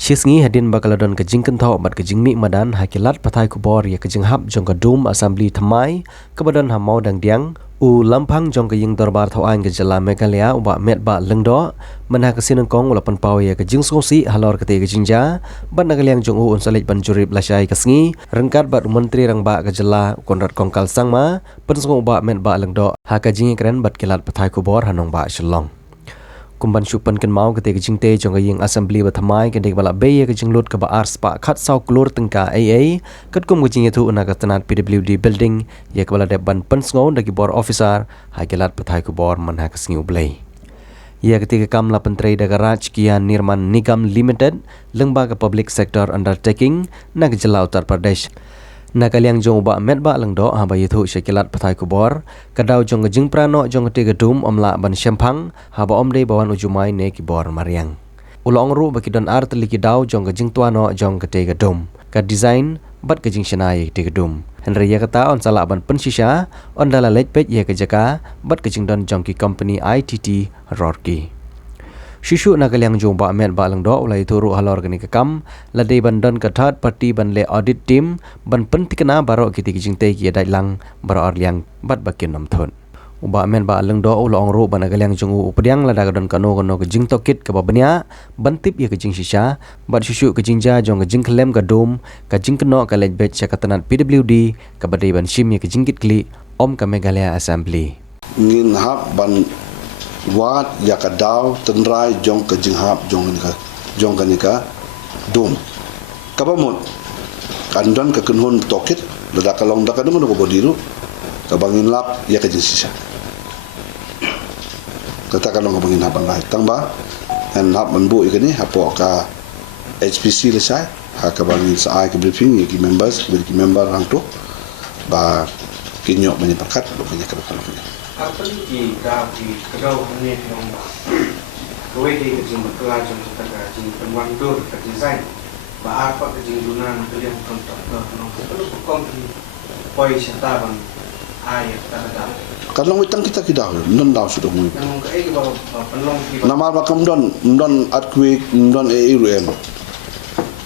Shisngi hadin bakaladon ke jingken thau bat ke jingmi madan hakilat pathai kubor ya ke jinghap jong ke dum assembly thamai kebadan hamau dang diang u lampang jong ke ying dorbar thau ang ke jala Meghalaya uba met ba lengdo menha ke sineng kong ulapan pau ya ke jing songsi halor ke te ke jingja ban nagaliang jong u unsalik ban jurib lasai ke sngi rengkat bat menteri rang ba ke jala konrad kongkal sangma pensong uba met ba lengdo ha ke jingi keren bat kilat pathai kubor hanong ba shalong kumban syupan ken mau ketika jingte jong ying assembly bathamai ken dek bala beye ke jinglut ke ba ars pa khat sau klur tengka AA ket kum jing itu una katanat PWD building ye ke bala deban pensngo dagi bor officer ha gelat pathai ku bor man ha kesngi ublei ye ketika kam la pentrai daga Rajkian Nirman Nigam Limited lengba ke public sector undertaking nag jela Uttar Pradesh nakaliang jong ba met ba lengdo ha ba yithu sekilat pathai kubor kadau jong jing prano jong te gedum omla ban syempang ha ba omde bawan ujumai ne kibor mariang ulong ru baki don art liki dau jong jing tuano jong te gedum ka design bat ke jing shanai te gedum henry ya kata on sala ban pensisha on dala lejpet ye ke jaka bat ke jing don jong ki company ITT Roorkee Shishu nakaliang jong ba met ba lengdo ulai turu halor gani kekam ladai bandon ke third party ban le audit team ban pentikna baro kiti kijing te ki dai lang baro arliang bat bakin nom thon uba men ba lengdo ulong ru ban nakaliang jong updiang lada gadon kano kano ke jing tokit ke babnya bantip ye ke jing shisha bat shishu ke jingja jong ke jing klem ke dom ke jing keno ke lej bet syakatanat PWD ke badai ban shim ye ke jingkit kli om ke Meghalaya Assembly ngin hap ban wat ya kadau tenrai jong ke jinghap jong kanika dum kabamut kandan ke kenhun tokit lada kalong da kadung ko bodiru kabangin lap ya ke jinsisa kata kalong kabangin haban lai tangba en hap menbu ikani hapo ka HPC lesai ha kabangin saai ke briefing ki members ki member hang tu ba kinyok menyepakat banyak kalong apa ni di kedau ni yang kowe di kejing berkelas jom setengah jing penwandur ke design ba apa kejing dunan beliau kontak perlu kompeni poi serta bang ayat ada kalau witang kita nendau sudah mui yang ke bawa penlong nama bakam don earthquake don ERM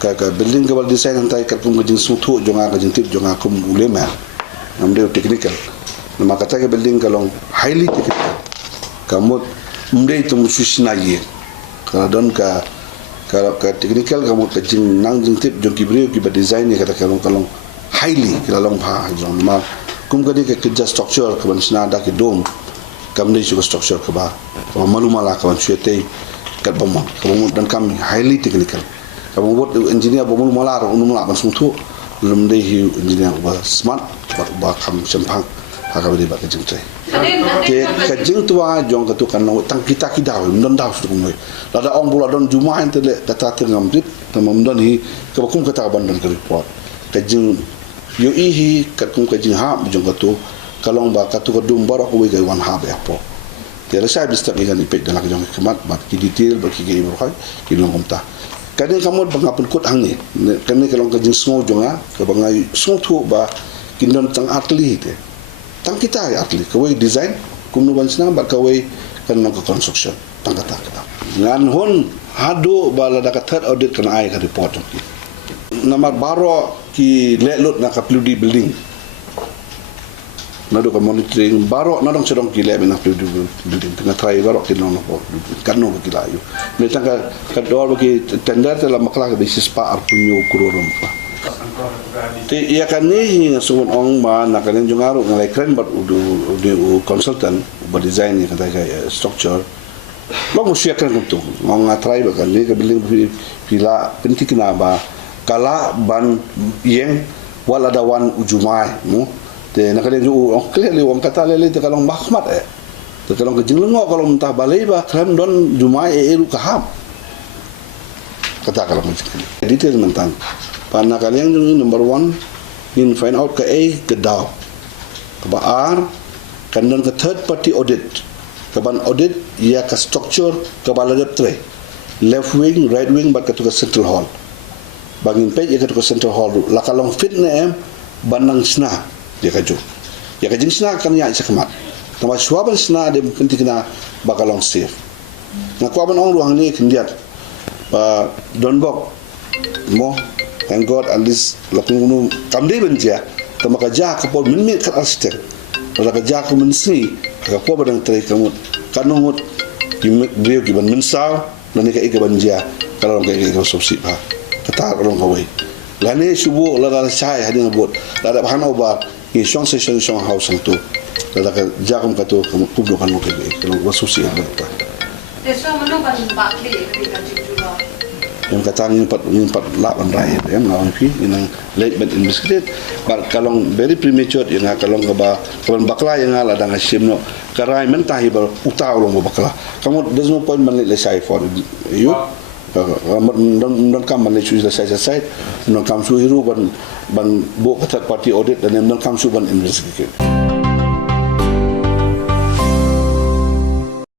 ka building ke design antai ka kum kejing sutu jonga kejing tip jonga kum ulema namde technical nama kata ke building kalong highly technical kamu mde itu mususna ye kalau don ka technical kamu kejing nang jing tip jong kibrio ki ba design ye kata kalong highly kalong pha jong ma kum kadi ke kerja structure ke ban snada ke dom kam de juga structure ke ba malu mala kawan suete kat bomong kamu dan kami highly technical kamu buat engineer bomong mala unum la ban sungtu lum de hi engineer ba smart ba kam sempang hakam di bak kejing teh ke kejing tua jong ketu kan tang kita kidau non dau su ngoi lada ong bula don juma ente le kata tengam dit tamam don hi ke bakum kata bandon ke report kejing yo ihi katum kejing ha jong ketu kalong ba katu kedum barak we ga wan ha ba po te la sai bistak ikan ipet dalam jong kemat bat ki detail ba ki ge ibro khai ki long komta kadang kamu bangapun kut hang ni kene kalong kejing sngo jonga ke bangai sngo tu ba kindon tang atli te tang kita atli kawai design kumnu bansna ba kawai kan nang construction tang kata ngan hon hado bala da third audit kan ai ka report namar baro ki lelut na ka PWD building nado ka monitoring baro nadong sedong ki le na PWD building tengah try baro ki no kan no ki layu me tang ka dor ki tender tela makla ka basis pa arpunyo kurorom pa te ia kan ni suun ong ma na kan jong aru ngalai kren bat udu consultant ba design ni kata structure lo musia kan tu ngong try ba kan ni ka building pila penting na ba kala ban yeng wala da wan ujumai mu te na kan ju ong kle wong kata le te kalong mahmat te kalong ke jinglengo kalau mentah balai ba kren don jumai eru kaham kata kalong detail mentang Pana kalian number 1 in find out ke A ke daw ke R kan don ke third party audit ke ban audit ia ke structure ke baladap 3 left wing right wing bat ke central hall bangin page ia ke central hall la kalong fit ne banang sna dia kaju ya kajing sna kan ya sekemat nama suaban sna dia penting kena bakalong safe na kuaban ong ruang ni kendiat don bok mo thank God at least lakung kamde benja tamaka ja ka po min kat architect wala ka ja ko min si ka po badang tray kamut kanungut beliau giban min saw nani ka ikabanja kalau ka subsidi ha kata orang kawai lani subuh la la sai hadin bot la da bahana ba in song session song house tu la ka ja kum ka to kublo kan mo ke kalau subsidi ada ta Desa mana ban bakli ketika juga. Yang kata ni empat lapan rai yang ngawang pi inang late but investigated but kalong very premature yang kalong kaban bakla yang ala dang asim no karai mentahi bar utau long bakla kamu there's no point man le sai for you don't come man le choose the side don't come to hiru ban bo third party audit dan don't come to ban investigate